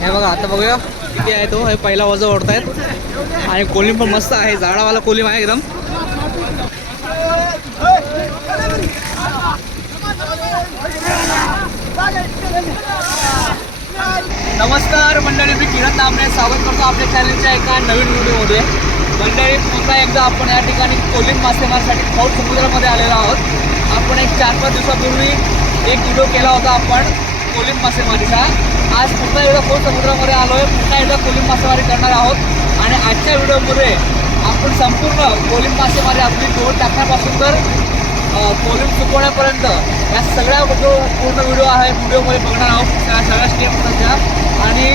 हे बघा आता बघूया किती आहे तो. हे पहिला वजन ओढतायत आणि कोलिम पण मस्त आहे, झाडावाला कोलिम आहे एकदम. नमस्कार मंडळी, मी किरण नामने स्वागत करतो आपल्या चॅनलच्या एका नवीन व्हिडिओमध्ये. मंडळी पुन्हा एकदा आपण या ठिकाणी कोलिम मासेमारीसाठी खौर समुद्रामध्ये आलेलो आहोत. आपण एक 4-5 दिवसापूर्वी एक व्हिडिओ केला होता आपण कोलिम मासेमारीचा. आज पुन्हा एकदा खौर समुद्रामध्ये आलो आहे, पुन्हा एकदा कोलिम मासेमारी करणार आहोत. आणि आजच्या व्हिडिओमध्ये आपण संपूर्ण कोलिम मासेमारी आपली दोन टाकण्यापासून तर कोलिम सुकवण्यापर्यंत या सगळ्या पूर्ण व्हिडिओ आहे व्हिडिओमध्ये बघणार आहोत, त्या सगळ्या स्टेपच्या. आणि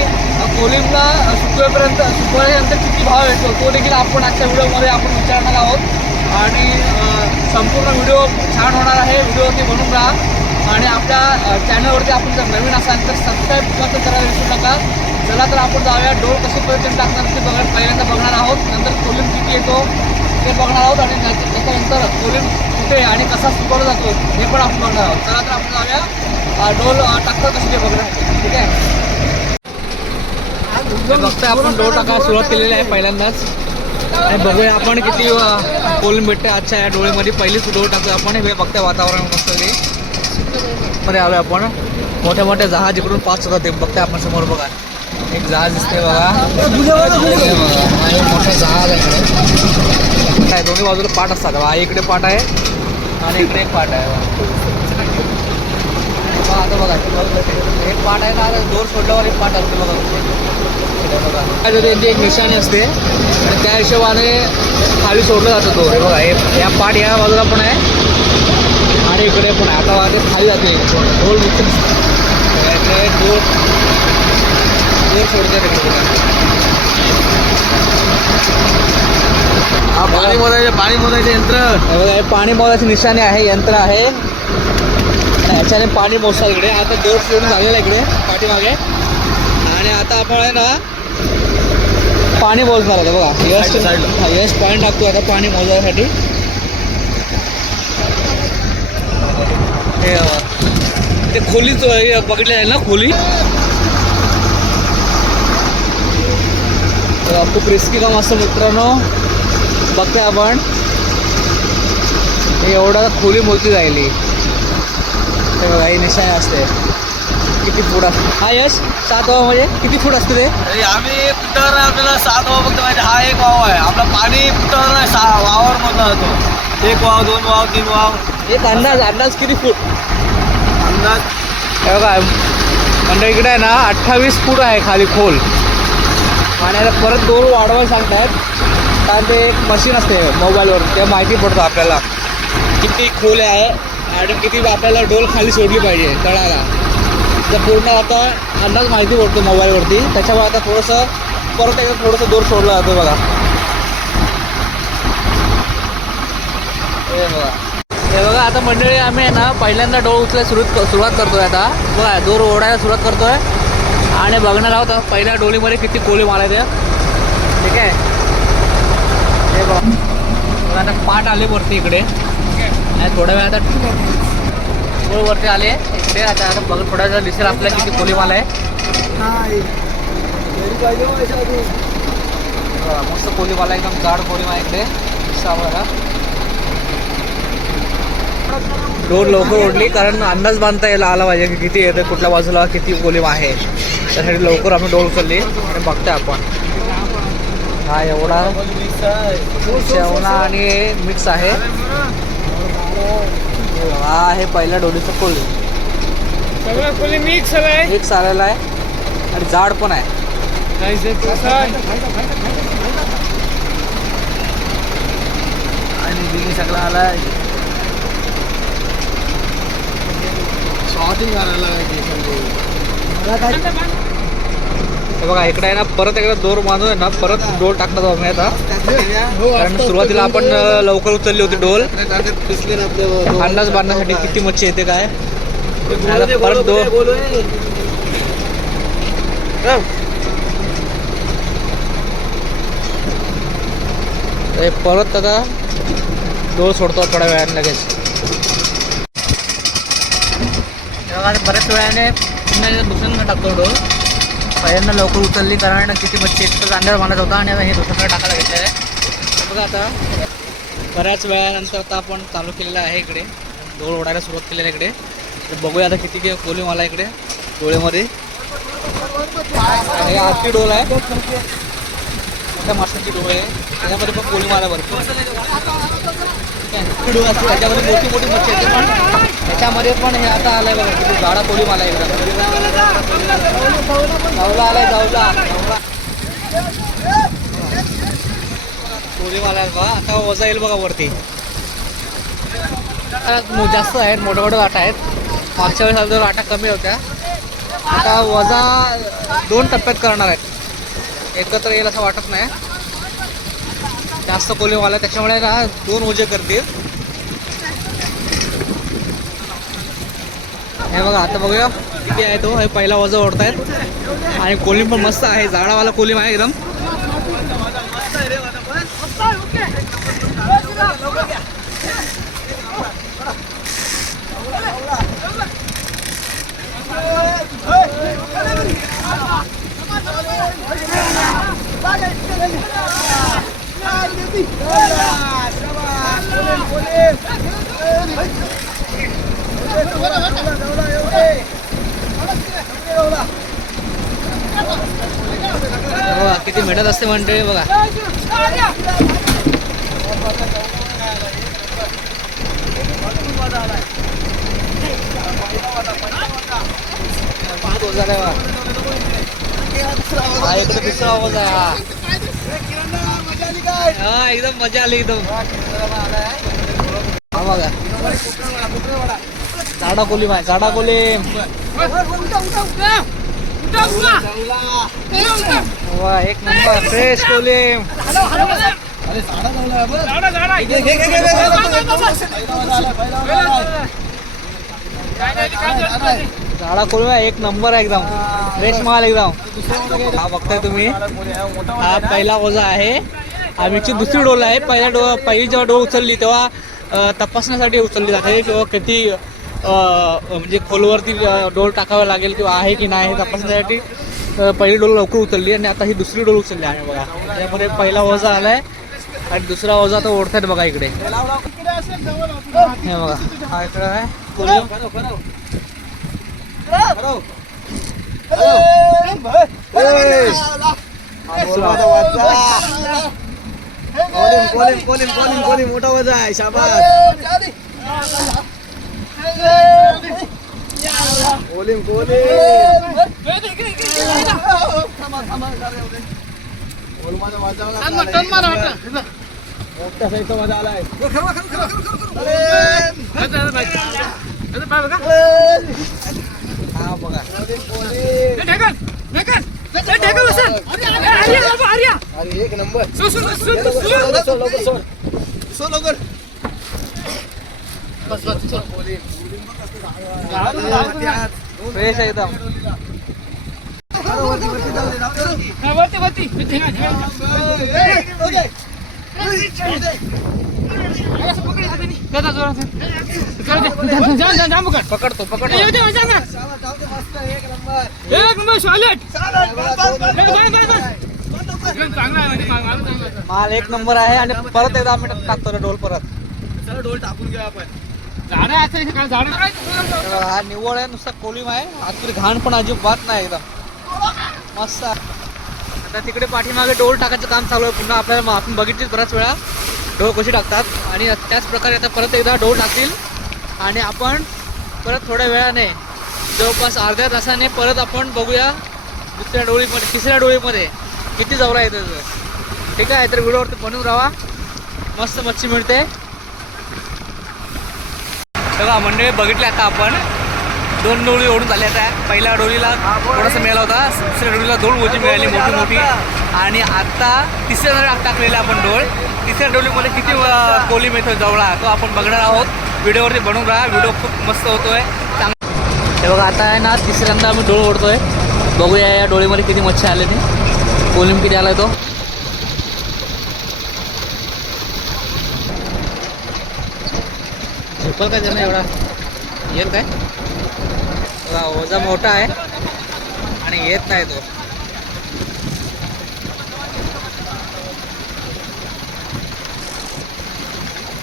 कोलिमला सुकवल्यानंतर किती भाव येतो तो देखील आपण आजच्या व्हिडिओमध्ये आपण विचारणार आहोत. आणि संपूर्ण व्हिडिओ छान होणार आहे, व्हिडिओवरती बनवून राहा. आणि आपल्या चॅनलवरती आपण जर नवीन असाल तर सबस्क्राईब करायला विसरू नका. चला तर आपण जाऊया, डोळ कसे पर्यटन टाकणार ते पहिल्यांदा बघणार आहोत, नंतर कोलिम किती येतो ते बघणार आहोत, आणि त्याच्यानंतर कोलिम कुठे आणि कसा सुकवला जातो हे पण आपण बघणार आहोत. चला तर आपण जाऊया, डोल टाकतात कसे ते बघणार. ठीक आहे, बघताय आपण डोल टाकायला सुरुवात केलेली आहे पहिल्यांदाच. आणि बघूया आपण किती कोलिम भेटते आजच्या या डोळीमध्ये. पहिलीच डोळ टाकतो आपण. हे बघताय वातावरण मस्त मध्ये आलो आपण. मोठ्या मोठ्या जहाज इकडून पास होतात, ते बघताय आपण समोर. बघा एक जहाज दिसते बघा, मोठं जहाज आहे. काय दोन्ही बाजूला पाट असतात, इकडे पाट आहे आणि इकडे एक पाट आहे. आता बघा एक पाट आहे ना, दोर सोडल्यावर एक पाट असते बघा. त्यांची एक निशाणी असते आणि त्या हिशोबाने खाली सोडलं जातं दोर. हे बघा या पाट या बाजूला पण आहे आणि इकडे पण आहे. आता बघा ते खाली जाते दोर मिक्स दोर सोडते पाणी मोजायचे यंत्र. हे पाणी मोजायची निशाणी आहे, यंत्र आहे. आणि ह्याच्याने पाणी मोजतात इकडे. आता दोर सोडून झालेला आहे इकडे पाठीमागे. आणि आता आपण आहे ना पाणी मोजणार आहे. बघा यश पाणी टाकतो आता पाणी मोजण्यासाठी. ते खोलीच बघितलं आहे ना, खोली खूप रिस्की काम असतं मित्रांनो. बघते आपण एवढा खोली मोठी राहिली. ते बघा ही निशाणी असते किती फूट असते. हा यश 7 वाव म्हणजे किती फूट असते ते? आम्ही फुटावर आपल्याला 7 वाव बघतो माहिती. हा एक वाव आहे आपला. पाणी फुटावर नाही, वावर मोठा जातो. 1 वाव 2 वाव 3 वाव. एक अंदाज किती फूट अंदाज? हे बघा म्हणजे इकडे आहे ना 28 फूट आहे खाली खोल. आणि आता परत दोर वाढवायला सांगतायत, कारण ते एक मशीन असते मोबाईलवर, त्या माहिती पडतं आपल्याला किती खोल आहे आणि किती आपल्याला डोल खाली सोडली पाहिजे तळाला. तर पूर्ण आता अंदाज माहिती पडतो मोबाईलवरती. त्याच्यामुळे आता थोडंसं परत एकदा थोडंसं दोर सोडलं जातो बघा. हे बघा आता मंडळी आम्ही आहे ना पहिल्यांदा डोळ उचलायला सुरुवात करतो आहे. आता बघा दोर ओढायला सुरुवात करतो आहे आणि बघणार आहोत पहिल्या डोलीमध्ये किती कोलिम आले ते. ठीक आहे, हे बघा आता पाट आले वरती इकडे आणि थोड्या वेळ आता डोळ वरती आले इकडे. आता बघ थोड्या वेळ दिसेल आपल्याला किती कोलिम आला आहे. मस्त कोलिम आला, एकदम जाड कोलिम आहे इकडे. बघा डोर लवकर ओढली कारण अंदाज बांधता यायला आला पाहिजे की किती येतं, कुठल्या बाजूला किती कोलिम आहे. त्यासाठी लवकर आम्ही डोर उचलली आणि बघतोय आपण. हा एवढा शेवणा आणि मिक्स आहे. हा आहे पहिल्या डोलीचं कोलिम. सगळं कोलिम मिक्स आलेला आहे आणि जाड पण आहे. आणि बिली सगळं आलाय. हे बघा इकडे आहे ना परत एकदा दोर बांधून आहे ना परत डोल टाकला जाऊ आता. कारण सुरुवातीला आपण लवकर उचलली होती डोल अंदाज बांधण्यासाठी किती मच्छी येते काय. परत दोर परत आता डोल सोडतो थोड्या वेळाने लगेच. बऱ्याच वेळाने पुन्हा दुसऱ्यांदा टाकतो डोल. पहिल्यांदा लवकर उचलली कारण किती मच्छी एकच अंदाज मानत होता आणि आता हे दुसऱ्याकडे टाकायला घेतलेलं आहे. बघा आता बऱ्याच वेळानंतर आता आपण चालू केलेलं आहे इकडे डोळ ओढायला सुरुवात केलेली आहे इकडे. तर बघूया आता किती कोलिम आला इकडे डोळेमध्ये. हे आजची डोल आहे मोठ्या माशांची डोळ आहे त्याच्यामध्ये पण कोलिम आला भरपूर. डोळ असते त्याच्यामध्ये मोठी मोठी मच्छी येते पण त्याच्यामध्ये पण हे आता आलाय बघा किती गाडा कोलिम आला इकडे. जावला आलाय जावला कोलिम आलाय बघा. आता वजा येईल बघा वरती. जास्त आहेत मोठे मोठे लाटा आहेत. मागच्या वेळेस जर लाटा कमी होत्या आता वजा 2 टप्प्यात करणार आहेत. एकत्र येईल असं वाटत नाही जास्त कोलिम आला त्याच्यामुळे ना 2 ओझे करतील. हे बघा आता बघूया किती आहे तो. हे पहिला वजा ओढतायत आणि कोलिम पण मस्त आहे जाडावाला कोलिम आहे एकदम. बघा किती मेहनत असते मंडळी बघा. हा इकडे दुसरा आवाज आहे हा एकदम मजा आली एकदम. हा बघा झाडा कोलिम आहे झाडा कोलिम. वा एक नंबर फ्रेश कोलिम. झाडा कोलिम आहे एक नंबर आहे एकदम फ्रेश माल एकदम. हा बघताय तुम्ही हा पहिला ओझा आहे. आम्हीची दुसरी डोल आहे. पहिली जेव्हा डोल उचलली तेव्हा तपासण्यासाठी उचलली जाते किंवा किती म्हणजे खोलवरती डोल टाकावं लागेल किंवा आहे की नाही हे तपासण्यासाठी पहिली डोल लवकर उचलली आणि आता ही दुसरी डोल उचलली आहे बघा. त्यामध्ये पहिला ओझा आलाय आणि दुसरा ओझा तो ओढतायत बघा इकडे. हे बघा हा इकडे आहे कोलिम. मोठा वजा आहे शाबास. कोलिम मोठ्या साईजचा वजा आलाय. हा बघा अरे एक नंबर. फ्रेश आहे एकदम. पकडतो पकडतो माल एक नंबर आहे. आणि परत एकदा आम्ही टाकतो डोल परत. डोल टाकून घ्या आपण. हा निव्वळ आहे नुसता कोलिम आहे. आतमध्ये घाण पण अजिबात नाही एकदम मस्त. आता तिकडे पाठीमागे डोल टाकायचं काम चालू आहे पुन्हा. आपल्याला आपण बघितली बऱ्याच वेळा डोळ कशी टाकतात आणि त्याच प्रकारे आता परत एकदा डोळ टाकतील आणि आपण परत थोड्या वेळाने जवळपास अर्ध्या तासाने परत आपण बघूया दुसऱ्या डोळीमध्ये तिसऱ्या डोळीमध्ये किती जवळा येतो. ठीक आहे तर व्हिडिओवरती बनवून राहा. मस्त मच्छी मिळते. बघा मंडळी बघितले आता आपण 2 डोळी ओढून झाल्या आहेत. पहिल्या डोळीला थोडासा मिळाला होता. दुसऱ्या डोळीला 2 ओझी मिळाली मोठी मोठी आणि आता तिसऱ्या टाकलेला आपण डोळ. तिसऱ्या डोळीमध्ये किती कोलिम येतो जवळा तो आपण बघणार आहोत. व्हिडिओवरती बनवून राहा. व्हिडिओ खूप मस्त होतोय. हे बघा आता आहे ना तिसऱ्यांदा आम्ही डोळ ओढतोय. बघूया या डोळीमध्ये किती मच्छी आले ते कोलिम किती आलाय तो. झोपल काय त्यांना एवढा येत काय. ओझा मोठा आहे आणि येत नाही तो.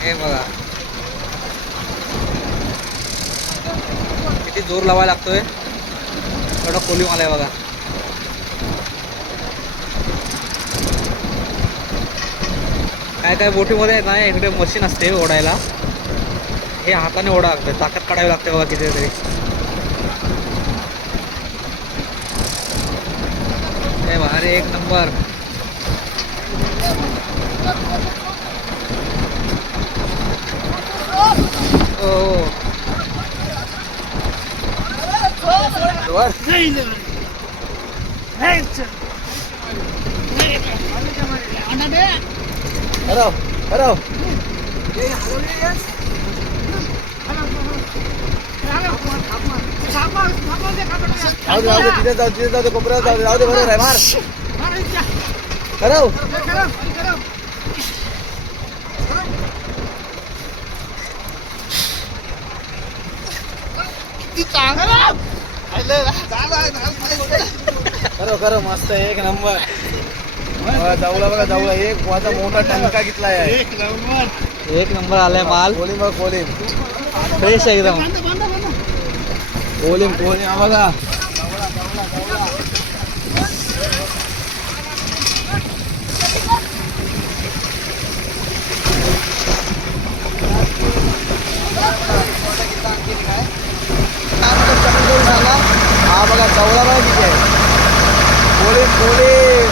हे बघा किती जोर लावायला लागतोय, एवढा कोलिम आलाय बघा. काय काय बोटीमध्ये आहे ना इकडे मशीन असते ओढायला, हे हाताने ओढा लागतं, ताकद काढावी लागते बघा किती तरी. हे भारी एक नंबर. हो तिथे जाऊ दे कोपऱ्यात जाऊ दे बरोबर आहे मार खरं. खरं मस्त एक नंबर. जाऊला बघा जाऊला एक माझा मोठा टंका घेतलाय, एक नंबर आलाय माल. कोलिम बघ कोलिम फ्रेश आहे एकदम. कोलिम कोलिम हा बघा. हा बघा चवळा बघा किती आहे. कोलिम कोलिम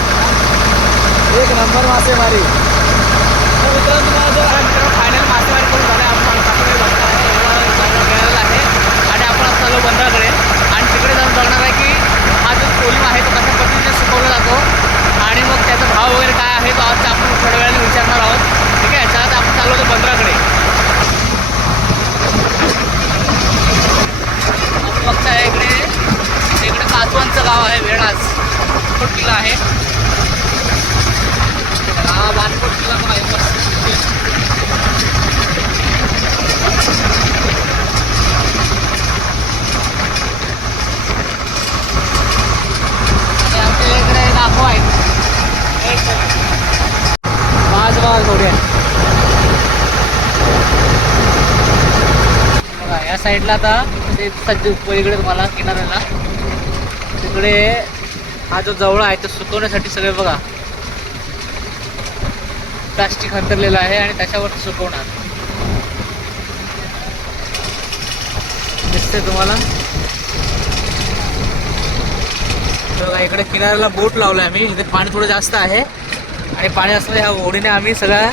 एक नंबर मासेमारी. मित्रांनो तुम्हाला फायनल मासेमारी करून झाले. आपण आहे आणि आपण आता चालू बंदराकडे आणि तिकडे जाऊन बघणार आहे की हा जो कोलिम आहे तो कशा पद्धतीने सुकवला जातो आणि मग त्याचा भाव वगैरे काय आहे तो आज आपण थोड्या वेळाने विचारणार आहोत. ठीक आहे, चला तर आपण चालू होतो बंदराकडे. बघताय इकडे कासवांचं गाव आहे वेळाच. बानकोट किल्ला आहे हा. बानकोट किल्ला पण आहे. आमच्या इकडे नाखो आहेत, बाज थोडे बघा. या साईडला आता ते सज्ज पलीकडे तुम्हाला किनाऱ्याला तिकडे हा जो जवळा आहे तो सुकवण्यासाठी सगळे बघा प्लास्टिक अंतरलेलं आहे आणि त्याच्यावरती सुकवणार दिसते तुम्हाला. बघा इकडे किनाऱ्याला बोट लावलाय आम्ही. इथे पाणी थोडं जास्त आहे आणि पाणी असल्याने ह्या होडीने आम्ही सगळा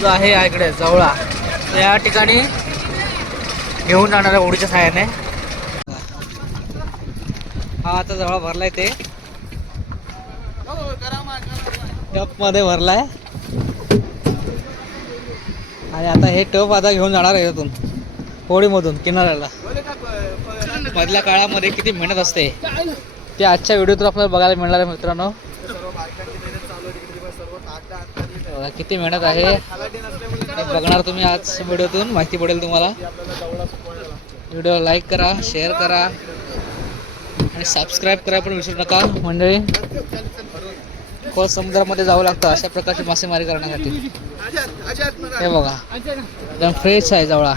जो आहे इकडे जवळा तर या ठिकाणी घेऊन जाणार आहे होडीच्या सहाय्याने. हा आता जवळ भरलाय ते टप मध्ये भरलाय आणि आता हे टप आता घेऊन जाणार आहे इथून होडीमधून किनाऱ्याला. मधल्या काळामध्ये किती मेहनत असते ते आजच्या व्हिडिओतून आपल्याला बघायला मिळणार आहे मित्रांनो. किती मेहनत आहे बघणार तुम्ही आज व्हिडिओतून, माहिती पडेल तुम्हाला. व्हिडिओ लाईक करा, शेअर करा आणि सबस्क्राईब करा पण विसरू नका मंडळी. खोल समुद्रामध्ये जावं लागतं अशा प्रकारची मासेमारी करण्यासाठी. हे बघा एकदम फ्रेश आहे जवळा.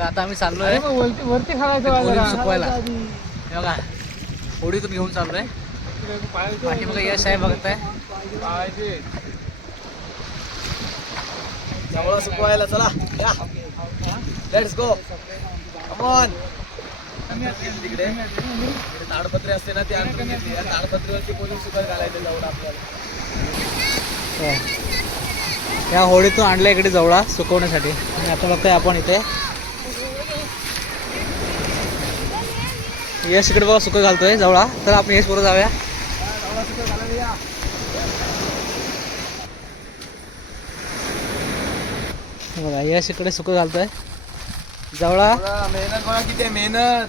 आता आम्ही चाललोय वरती सुकवायला. बघा होडीतून घेऊन चाललोय. बाकी बघा यश आहे बघताय जवळ सुकवायला. चला लेट्स गो कम ऑन. तिकडे ताडपत्री असते ना ती अंतरून घेतली. या ताडपत्रीवरती कोणी सुकवायला घालायचं जवळ आपल्याला. या होडीतून आणल्या इकडे जवळा सुकवण्यासाठी आणि आता बघताय आपण इथे यश इकडे बघा सुकं घालतोय जवळा. तर आपण यश बरोबर जाऊया. बघा यश इकडे सुकं घालतोय जवळा. मेहनत बघा किती आहे मेहनत.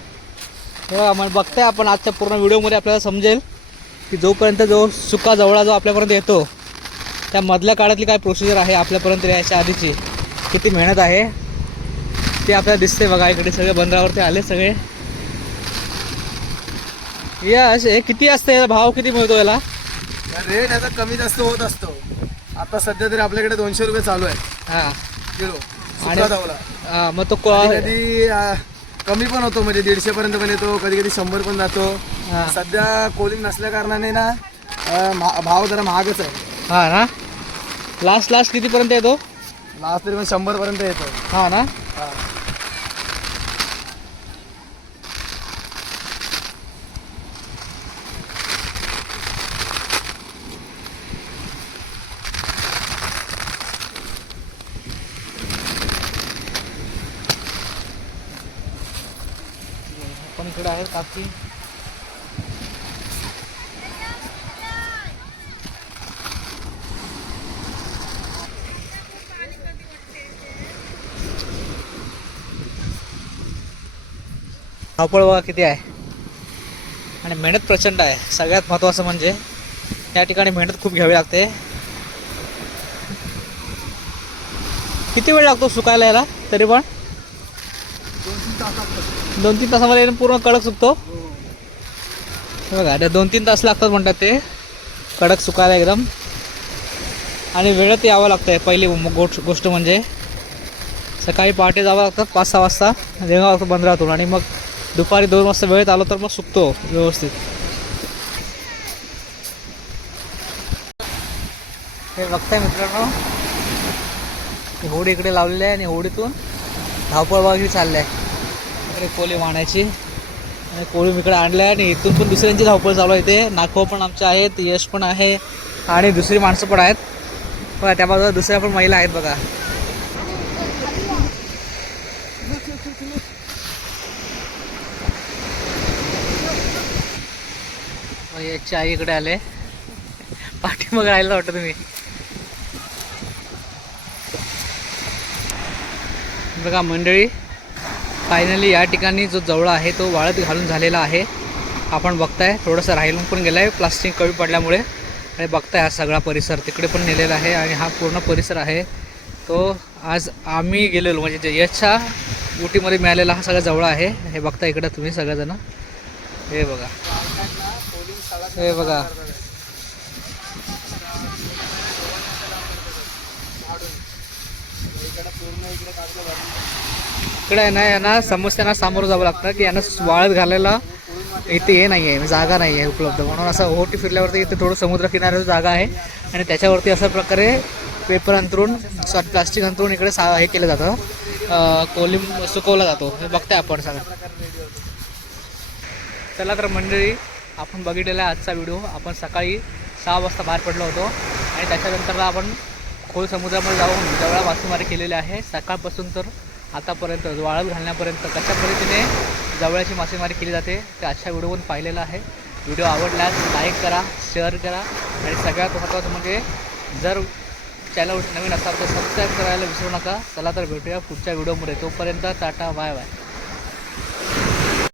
तेव्हा मग बघताय आपण आजच्या पूर्ण व्हिडिओमध्ये आपल्याला समजेल की जोपर्यंत जो सुका जवळा जो आपल्यापर्यंत येतो त्या मधल्या काळातली काय प्रोसिजर आहे आपल्यापर्यंत यायच्या आधीची किती मेहनत आहे ते आपल्याला दिसते बघा. इकडे सगळे बंदरावरती आले सगळे. यश हे किती असतं, याचा भाव किती मिळतो याला? रेट याचा कमी जास्त होत असतो. आता सध्या तरी आपल्याकडे 200 रुपये चालू आहे हां. किलो आणि सुका धावला. मग तो कधी कमी पण होतो, म्हणजे 150 पर्यंत पण येतो, कधी कधी 100 पण जातो. हां. सध्या कोलिंग नसल्या कारणाने ना भाव जरा महागच आहे. हां ना. लास्ट कितीपर्यंत येतो? लास्ट तरी पण 100 पर्यंत येतो. हां ना. हा. पण इकडे आहे काकी. धावपळ बघा किती आहे आणि मेहनत प्रचंड आहे. सगळ्यात महत्त्वाचं म्हणजे या ठिकाणी मेहनत खूप घ्यावी लागते. किती वेळ लागतो सुकायला याला तरी पण? 2-3 तासामध्ये पूर्ण कडक सुकतो बघा. 2-3 तास लागतात म्हणतात ते कडक सुकायला एकदम. आणि वेळेत यावं लागतं आहे. पहिली गोष्ट म्हणजे सकाळी पहाटे जावं लागतं 5-6 वाजता निघावं लागतं बंदरातून आणि मग दुपारी 2 वाजता वेळेत आलो तर मग सुकतो व्यवस्थित. हे बघताय मित्रांनो, होडी इकडे लावलेली आहे आणि होडीतून धावपळ वगैरे चालली आहे. इकडे कोळी आणायची आणि कोळी इकडे आणलं आहे आणि इथून पण दुसऱ्यांची धावपळ चालू आहे. इथे नाखो पण आमचे आहेत, यश पण आहे आणि दुसरी माणसं पण आहेत बघा. त्या बाजूला दुसऱ्या पण महिला आहेत बघा. याची आई इकडे आले, पाठीमागे राहिला वाटतं तुम्ही बघा मंडळी. फायनली या ठिकाणी जो जवळा आहे तो वाळत घालून झालेला आहे. आपण बघताय थोडंसं राहिलून पण गेलं आहे प्लास्टिक कमी पडल्यामुळे. आणि बघताय हा सगळा परिसर तिकडे पण नेलेला आहे आणि हा पूर्ण परिसर आहे तो आज आम्ही गेलेलो म्हणजे जे यशच्या बोटीमध्ये मिळालेला हा सगळा जवळा आहे. हे बघता इकडे तुम्ही सगळेजण. हे बघा, हे बघा. इकडे आहे ना यांना समस्यांना सामोरं जावं लागतं की यांना वाळत घालायला इथे हे नाही आहे, जागा नाही आहे उपलब्ध. म्हणून असं ओहोटी फिरल्यावरती इथे थोडं समुद्र किनाऱ्यावर जागा आहे आणि त्याच्यावरती अशा प्रकारे पेपर अंतरून प्लास्टिक अंतरून इकडे हे केलं जातं, कोलिंब सुकवला जातो. हे बघताय आपण सगळं. चला तर मंडळी, आपण बघितलेला आजचा व्हिडिओ. आपण सकाळी 6 वाजता बाहेर पडलो होतो आणि त्याच्यानंतर आपण खोल समुद्रामध्ये जाऊन जवळा मासेमारी केलेली आहे. सकाळपासून तर आतापर्यंत वाळत घालण्यापर्यंत कशा पद्धतीने जवळची मासेमारी केली जाते ते आजच्या व्हिडिओवरून पाहिलेलं आहे. व्हिडिओ आवडल्यास लाईक करा, शेअर करा आणि सगळ्यात महत्त्वाचं म्हणजे जर चॅनल नवीन असाल तर सबस्क्राईब करायला विसरू नका. चला तर भेटूया पुढच्या व्हिडिओमध्ये. तोपर्यंत टाटा, बाय बाय.